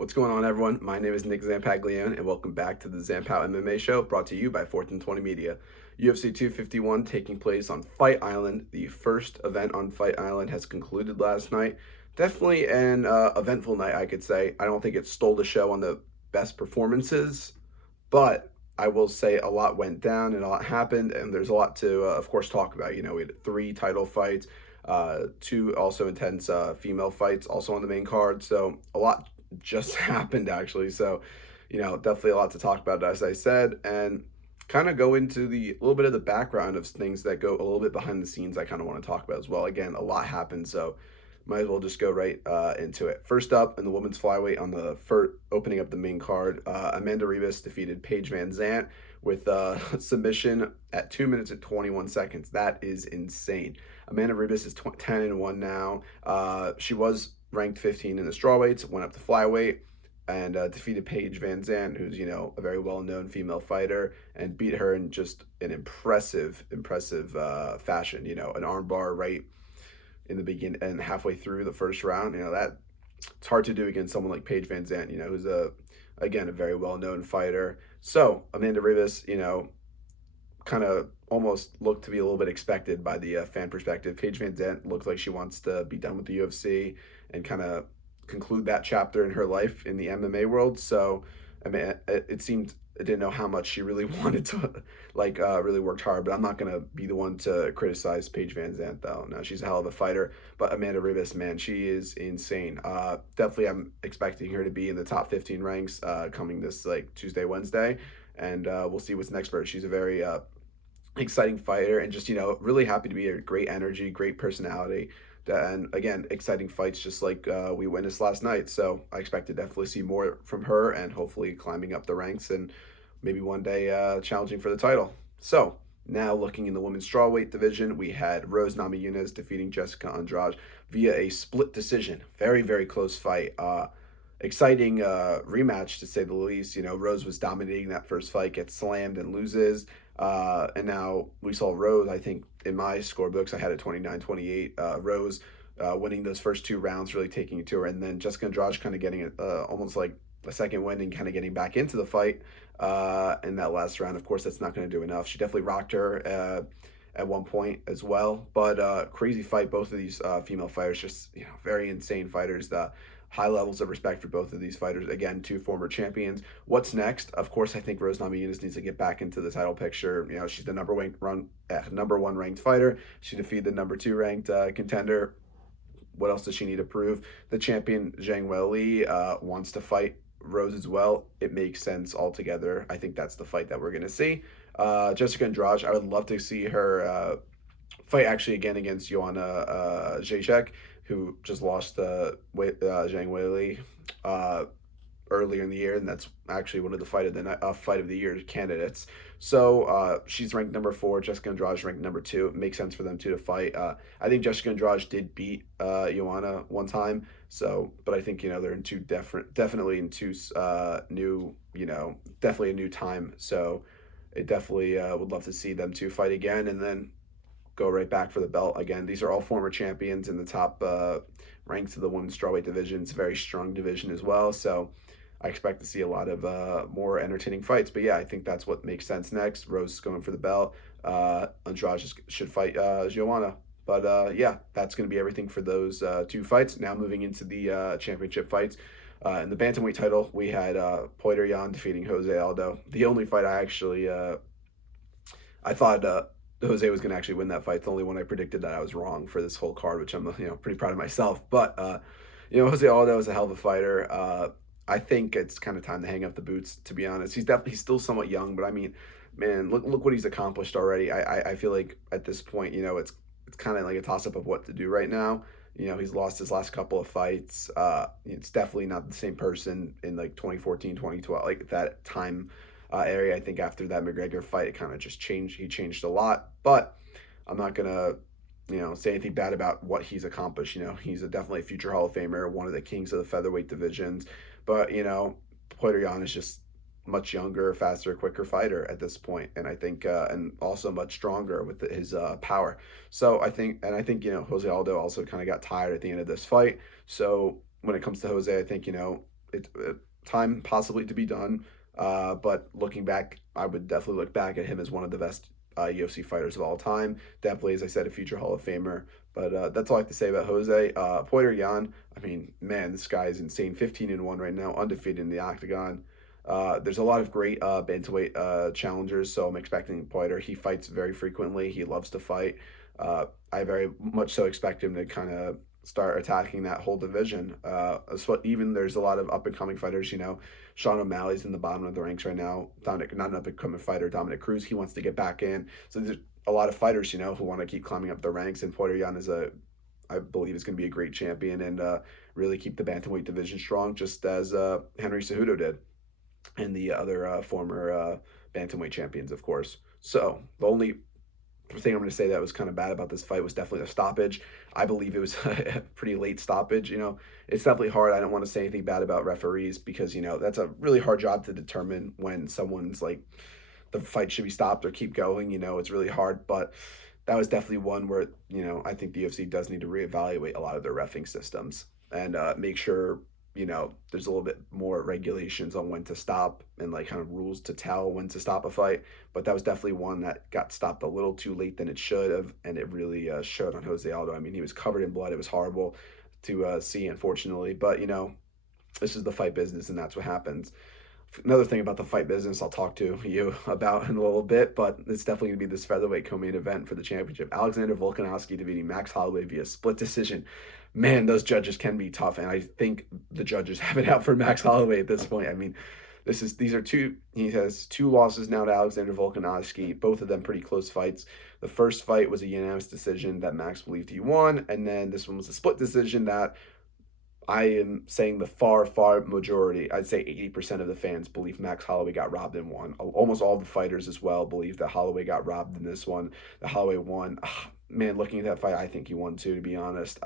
What's going on, everyone? My name is Nick Zampaglione, and welcome back to the Zampow MMA show, brought to you by 4th and 20 Media. UFC 251 taking place on Fight Island. The first event on Fight Island has concluded last night. Definitely an eventful night, I could say. I don't think it stole the show on the best performances, but I will say a lot went down and a lot happened, and there's a lot to, of course, talk about. We had 3 title fights, two also intense female fights also on the main card, so a lot just happened actually. So, definitely a lot to talk about, as I said, and kind of go into the little bit of the background of things that go a little bit behind the scenes. I kind of want to talk about as well. Again, a lot happened, so might as well just go right into it. First up, in the women's flyweight on the first opening up the main card, Amanda Ribas defeated Paige Van Zant with submission at 2 minutes and 21 seconds. That is insane. Amanda Ribas is 10-1 now. She was ranked 15 in the strawweights, went up to flyweight, and defeated Paige Van Zant, who's a very well-known female fighter, and beat her in just an impressive fashion. An armbar right in the beginning and halfway through the first round. That it's hard to do against someone like Paige Van Zant. Who's again a very well-known fighter. So Amanda Ribas, kind of almost looked to be a little bit expected by the fan perspective. Paige Van Zant looks like she wants to be done with the UFC and kind of conclude that chapter in her life in the MMA world. So, I mean, it seemed I didn't know how much she really wanted to, really worked hard. But I'm not gonna be the one to criticize Paige Van Zant, though. No, she's a hell of a fighter. But Amanda Ribas, man, she is insane. Definitely, I'm expecting her to be in the top 15 ranks coming this Tuesday, Wednesday, and we'll see what's next for her. She's a very exciting fighter, and just really happy to be here. Great energy, great personality, and again, exciting fights just like we witnessed last night. So I expect to definitely see more from her, and hopefully climbing up the ranks and maybe one day challenging for the title. So now looking in the women's strawweight division, we had Rose Namajunas defeating Jessica Andrade via a split decision. Very, very close fight. Exciting rematch, to say the least. Rose was dominating that first fight, gets slammed and loses. And now we saw Rose, I think in my scorebooks, I had it 29-28. Rose winning those first 2 rounds, really taking it to her. And then Jessica Andrade kind of getting almost like a second win and kind of getting back into the fight in that last round. Of course, that's not going to do enough. She definitely rocked her at one point as well. But crazy fight. Both of these female fighters, just very insane fighters. High levels of respect for both of these fighters. Again, 2 former champions. What's next? Of course, I think Rose Namajunas needs to get back into the title picture. She's the number 1 ranked fighter. She defeated the number 2 ranked contender. What else does she need to prove? The champion, Zhang Weili, wants to fight Rose as well. It makes sense altogether. I think that's the fight that we're going to see. Jessica Andrade, I would love to see her fight actually again against Joanna Jacek, who just lost Zhang Weili earlier in the year, and that's actually one of the fight of the year candidates. So she's ranked number 4. Jessica Andrade ranked number 2. It makes sense for them two to fight. I think Jessica Andrade did beat Joanna one time. So, but I think they're in definitely in two new, definitely a new time. So, it definitely would love to see them two fight again, and then go right back for the belt again. These are all former champions in the top ranks of the women's strawweight division. It's a very strong division as well. So I expect to see a lot of more entertaining fights. But yeah, I think that's what makes sense next. Rose is going for the belt. Andrade should fight Joanna. But yeah, that's going to be everything for those 2 fights. Now moving into the championship fights. In the bantamweight title, we had Poiter Jan defeating Jose Aldo. The only fight I thought Jose was going to actually win that fight. It's the only one I predicted that I was wrong for this whole card, which I'm pretty proud of myself. But Jose Aldo is a hell of a fighter. I think it's kind of time to hang up the boots, to be honest. He's still somewhat young, but I mean, man, look what he's accomplished already. I feel like at this point, it's kind of like a toss up of what to do right now. He's lost his last couple of fights. It's definitely not the same person in 2014, 2012, like that time area. I think after that McGregor fight, it kind of just changed. He changed a lot, but I'm not gonna, say anything bad about what he's accomplished. He's definitely a future Hall of Famer, one of the kings of the featherweight divisions. But Poiter Jan is just much younger, faster, quicker fighter at this point, and I think, and also much stronger with his power. So I think Jose Aldo also kind of got tired at the end of this fight. So when it comes to Jose, I think time possibly to be done. But looking back, I would definitely look back at him as one of the best UFC fighters of all time. Definitely, as I said, a future Hall of Famer. But that's all I have to say about Jose. Poiter Jan, I mean, man, this guy is insane. 15-1 right now, undefeated in the octagon. There's a lot of great bantamweight challengers, so I'm expecting Poiter. He fights very frequently. He loves to fight. I very much so expect him to kind of start attacking that whole division. Even there's a lot of up and coming fighters. Sean O'Malley's in the bottom of the ranks right now. Dominic, not an up and coming fighter. Dominic Cruz, he wants to get back in. So there's a lot of fighters, who want to keep climbing up the ranks. And Poiter Jan I believe, is going to be a great champion and really keep the bantamweight division strong, just as Henry Cejudo did, and the other former bantamweight champions, of course. So the only thing I'm going to say that was kind of bad about this fight was definitely the stoppage. I believe it was a pretty late stoppage. It's definitely hard. I don't want to say anything bad about referees because, that's a really hard job to determine when someone's like the fight should be stopped or keep going. It's really hard. But that was definitely one where, I think the UFC does need to reevaluate a lot of their reffing systems and make sure, there's a little bit more regulations on when to stop and like kind of rules to tell when to stop a fight. But that was definitely one that got stopped a little too late than it should have. And it really showed on Jose Aldo. I mean, he was covered in blood. It was horrible to see, unfortunately. But, this is the fight business and that's what happens. Another thing about the fight business I'll talk to you about in a little bit, but it's definitely going to be this featherweight co-main event for the championship. Alexander Volkanovski defeating Max Holloway via split decision. Man, those judges can be tough, and I think the judges have it out for Max Holloway at this point. I mean, he has two losses now to Alexander Volkanovski, both of them pretty close fights. The first fight was a unanimous decision that Max believed he won, and then this one was a split decision that I am saying the far, far majority, I'd say 80% of the fans believe Max Holloway got robbed in one. Almost all the fighters as well believe that Holloway got robbed in this one. That Holloway won. Man, looking at that fight, I think he won too, to be honest.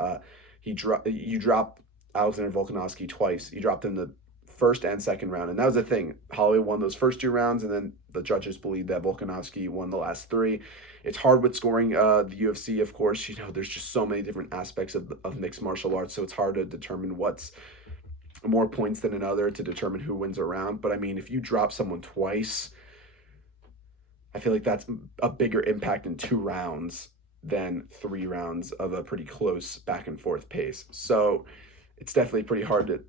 You dropped Alexander Volkanovski twice. You dropped him the first and second round, and that was the thing. Holloway won those first two rounds, and then the judges believe that Volkanovski won the last three. It's hard with scoring the UFC, of course. There's just so many different aspects of mixed martial arts, so it's hard to determine what's more points than another to determine who wins a round. But I mean, if you drop someone twice, I feel like that's a bigger impact in 2 rounds than 3 rounds of a pretty close back and forth pace. So it's definitely pretty hard to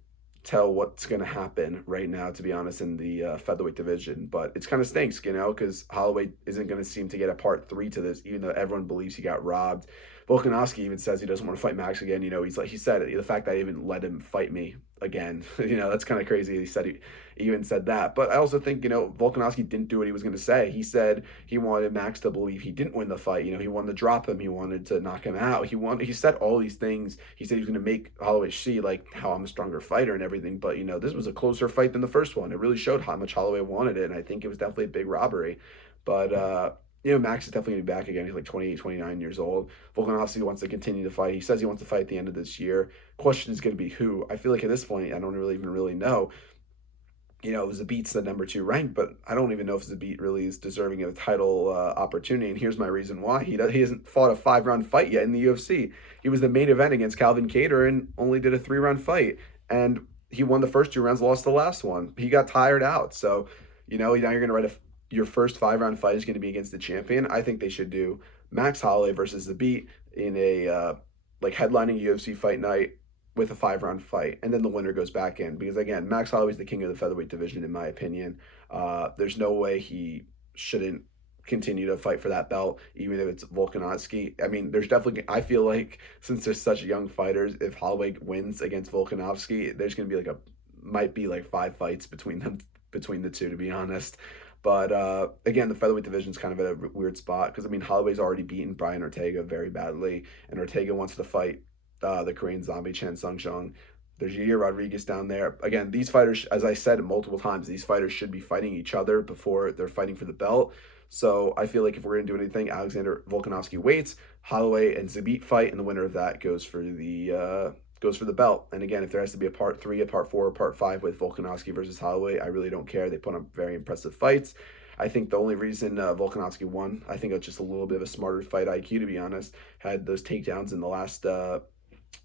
tell what's going to happen right now, to be honest, in the featherweight division. But it's kind of stinks, because Holloway isn't going to seem to get a part 3 to this, even though everyone believes he got robbed. Volkanovski even says he doesn't want to fight Max again. He said it, the fact that I even let him fight me again, that's kind of crazy. He even said that. But I also think, Volkanovski didn't do what he was going to say. He said he wanted Max to believe he didn't win the fight. He wanted to drop him. He wanted to knock him out. He said all these things. He said he was going to make Holloway see like how I'm a stronger fighter and everything. But, this was a closer fight than the first one. It really showed how much Holloway wanted it. And I think it was definitely a big robbery. But, Max is definitely going to be back again. He's like 28, 29 years old. Volkanovski wants to continue to fight. He says he wants to fight at the end of this year. Question is going to be who. I feel like at this point, I don't even really know. Zabit's the number 2 ranked, but I don't even know if Zabit really is deserving of a title opportunity. And here's my reason why. He hasn't fought a 5-round fight yet in the UFC. He was the main event against Calvin Kattar and only did a 3-round fight. And he won the first 2 rounds, lost the last one. He got tired out. So, now you're going to write your first 5-round fight is going to be against the champion. I think they should do Max Holloway versus Zabit in a headlining UFC fight night with a 5-round fight, and then the winner goes back in. Because again, Max Holloway's the king of the featherweight division, in my opinion. There's no way he shouldn't continue to fight for that belt, even if it's Volkanovski. I mean, I feel like since there's such young fighters, if Holloway wins against Volkanovski, there's going to be might be 5 fights between the two, to be honest. But again, the featherweight division is kind of at a weird spot because, Holloway's already beaten Brian Ortega very badly, and Ortega wants to fight the Korean zombie Chan Sung-jung. There's Yair Rodriguez down there. Again, these fighters, as I said multiple times, these fighters should be fighting each other before they're fighting for the belt. So I feel like if we're going to do anything, Alexander Volkanovski waits, Holloway and Zabit fight, and the winner of that goes for the belt. And again, if there has to be a part 3, a part 4, a part 5 with Volkanovski versus Holloway, I really don't care. They put on very impressive fights. I think the only reason Volkanovski won, I think it's just a little bit of a smarter fight IQ, to be honest. Had those takedowns in the last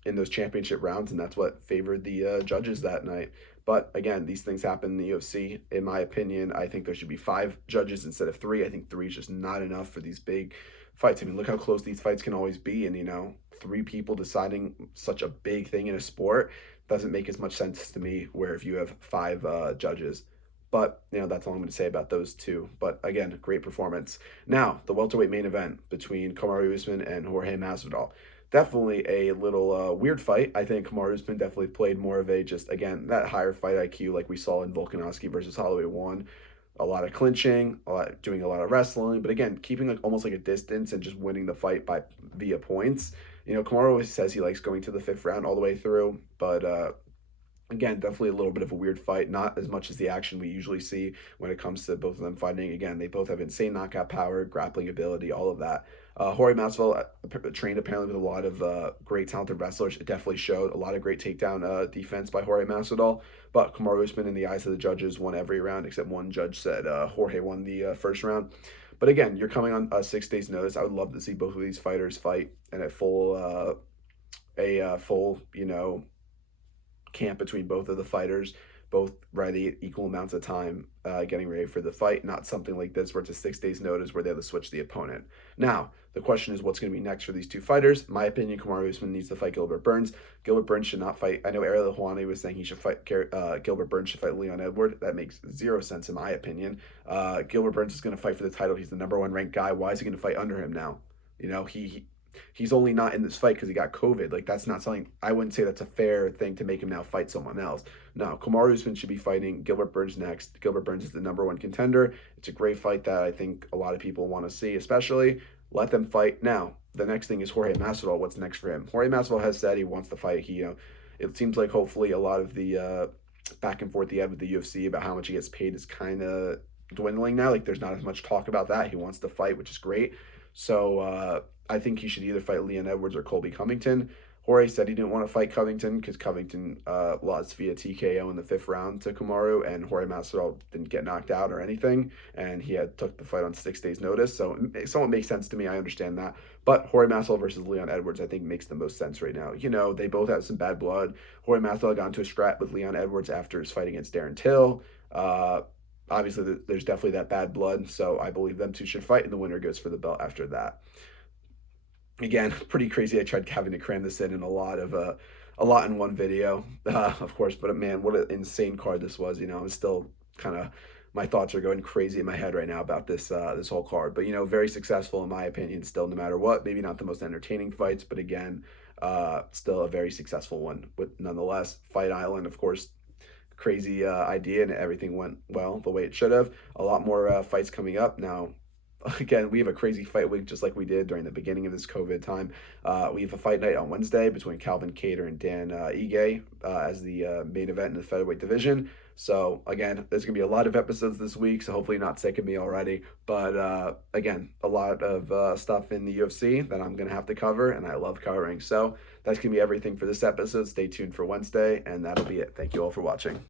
in those championship rounds, and that's what favored the judges that night. But again, these things happen in the UFC. In my opinion, I think there should be 5 judges instead of 3. I think 3 is just not enough for these big fights. I mean, look how close these fights can always be, and 3 people deciding such a big thing in a sport doesn't make as much sense to me. Where if you have 5 judges. But that's all I'm going to say about those two. But again, great performance. Now, the welterweight main event between Kamaru Usman and Jorge Masvidal. Definitely a little weird fight. I think Kamaru Usman definitely played more of a just, again, that higher fight IQ like we saw in Volkanovski versus Holloway 1. A lot of clinching, doing a lot of wrestling, but again, keeping almost like a distance and just winning the fight via points. Kamaru always says he likes going to the 5th round all the way through, but again, definitely a little bit of a weird fight. Not as much as the action we usually see when it comes to both of them fighting. Again, they both have insane knockout power, grappling ability, all of that. Jorge Masvidal trained apparently with a lot of great talented wrestlers. It definitely showed a lot of great takedown defense by Jorge Masvidal. But Kamaru Usman, in the eyes of the judges, won every round except one judge said Jorge won the first round. But again, you're coming on 6 days' notice. I would love to see both of these fighters fight in a full, camp between both of the fighters, both ready equal amounts of time getting ready for the fight, not something like this where it's a 6 days notice where they have to switch the opponent. Now, the question is what's going to be next for these two fighters. My opinion, Kamaru Usman needs to fight Gilbert Burns. Gilbert Burns should not fight. I know Ariel Helwani was saying he should fight, Gilbert Burns should fight Leon Edwards. That makes zero sense in my opinion. Gilbert Burns is going to fight for the title. He's the #1 ranked guy. Why is he going to fight under him now? He's only not in this fight because he got COVID. Like, that's not something, I wouldn't say that's a fair thing to make him now fight someone else. No, Kamaru Usman should be fighting Gilbert Burns next. Gilbert Burns is the #1 contender. It's a great fight that I think a lot of people want to see, especially. Let them fight. Now, the next thing is Jorge Masvidal. What's next for him? Jorge Masvidal has said he wants to fight. It seems like hopefully a lot of the back and forth he had with the UFC about how much he gets paid is kind of dwindling now. Like, there's not as much talk about that. He wants to fight, which is great. So I think he should either fight Leon Edwards or Colby Covington. Jorge said he didn't want to fight Covington because Covington lost via TKO in the 5th round to Kamaru, and Jorge Masvidal didn't get knocked out or anything, and he took the fight on 6 days' notice. So it somewhat makes sense to me. I understand that. But Jorge Masvidal versus Leon Edwards, I think, makes the most sense right now. They both have some bad blood. Jorge Masvidal got into a scrap with Leon Edwards after his fight against Darren Till. Obviously, there's definitely that bad blood, so I believe them two should fight, and the winner goes for the belt after that. Again, pretty crazy. I tried having to cram this in a lot in one video, of course. But man, what an insane card this was. I'm still kind of, my thoughts are going crazy in my head right now about this whole card. But very successful in my opinion. Still, no matter what, maybe not the most entertaining fights, but again, still a very successful one. With nonetheless, Fight Island, of course. Crazy idea, and everything went well the way it should have. A lot more fights coming up now. Again, we have a crazy fight week just like we did during the beginning of this COVID time. We have a fight night on Wednesday between Calvin Kattar and Dan Ige as the main event in the featherweight division. So again, there's gonna be a lot of episodes this week, so hopefully you're not sick of me already. But again, a lot of stuff in the UFC that I'm gonna have to cover, and I love covering. So that's gonna be everything for this episode. Stay tuned for Wednesday, and that'll be it. Thank you all for watching.